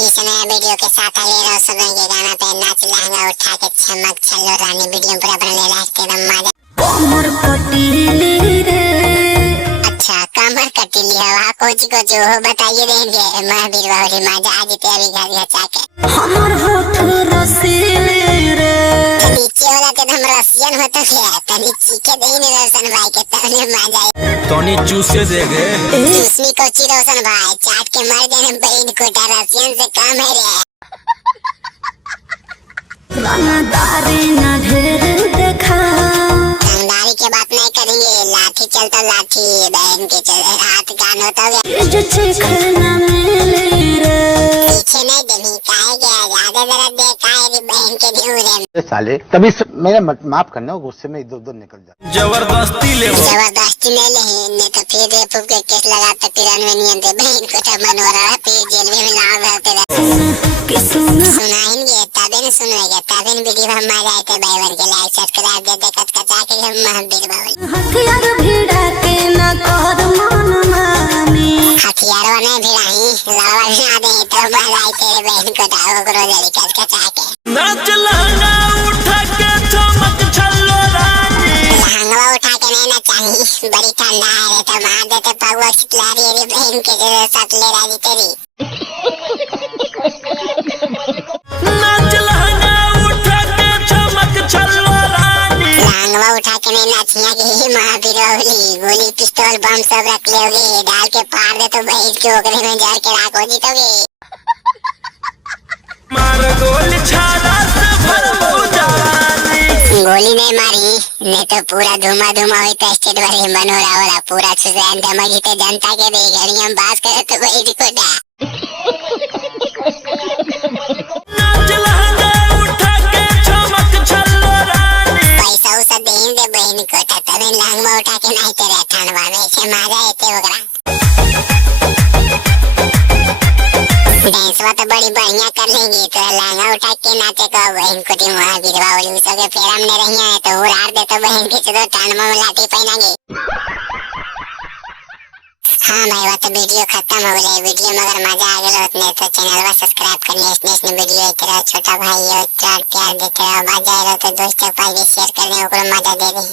फिर से नया वीडियो के साथ आ ले रहा हूँ सुबह के गाना पे नाच लहंगा उठा के चमक चलो रानी वीडियो पूरा बना ले लास्ट एकदम मजा। कमर कटीली रे, अच्छा कमर कटीली हवा कोची को जो हो बताइए देंगे महावीर बाहुली मजा आज तेरी घर घचा के हमर होठ रसीली रे। नीचे वाला तो हम रसियन होता है तनी चीखे दे नहीं रोशन भाई के तने मजा टोनी चूसे देगे चूसनी कोची रोशन भाई चाट के मर जाने बहन कोटा रसियन से कम है रे। रंगदारी न ढेर देखा, रंगदारी के बात नहीं करेंगे लाठी चलता लाठी बहन के चल हाथ कान होता है जो चिखना मिली रे। पीछे नहीं देनी काहे गया ज्यादा जरा दे काहे री बहन के ढूंढे साले तभी मेरा माफ करना गुस्से में इधर उधर निकल जा। जबरदस्ती ले जबरदस्ती नहीं ले नहीं तो फिर रेप के केस लगा तो तिरानवे नियम थे बहन को तो मन हो रहा फिर जेल में लाभ रहते रहे सुनाएंगे तबे न सुनेगा तबे न वीडियो हम आ जाए थे भाई बन के लाइक सब्सक्राइब दे दे कचा के हम महावीर बाहुली हथियार भिड़ा के न कर मन मानी, हथियारों ने भिड़ाई लावा ना दे तो मजा आई तेरे बहन को तो ओकरो जल्दी कचा के नाच लहंगा उठा के चमक चलो रानी। लहंगा उठा के नहीं ना चाहिए बड़ी ठंडा है रे तो मार देते पगुआ चितला रही है बहन के जो सट ले रही तेरी नाच लहंगा उठा के चमक चलो रानी। लहंगा उठा के नहीं नाचिया कि महावीर बाहुली गोली पिस्तौल बम सब रख लोगे डाल के पार दे तो बहन के ओकरे में जड़ के राख हो जीतोगे। मार गोली छाड़ा से भर जानी। गोली नहीं मारी नहीं तो पूरा धुआं धुआं हुई तो स्टेट वाले बनो रहा होला पूरा सुजैन धमकी तो जनता के दे गड़ी हम बात करे तो बहन को डा नाच लहंगा उठा के चमक चलो रानी। पैसा उसा देन दे बहन को तबे लहंगा उठा के नहीं तेरे ठंडवा में से मारा एते वगरा डांसवा तो बड़ी बढ़िया कर लेंगी तो लहंगा उठा के नाचे को बहन को टीम महावीर बाहुली उसो के फेर हमने रही है तो उड़ार दे तो बहन के चलो ठंडवा में लाठी पहनाएंगे। हाँ भाई वो तो वीडियो खत्म हो गई वीडियो में अगर मजा आ गया उतने तो चैनल को सब्सक्राइब करने इसने वीडियो एक तरह छोटा भाई और प्यार देते रहो मजा आ रहा तो दोस्तों को शेयर करने को मजा दे रही।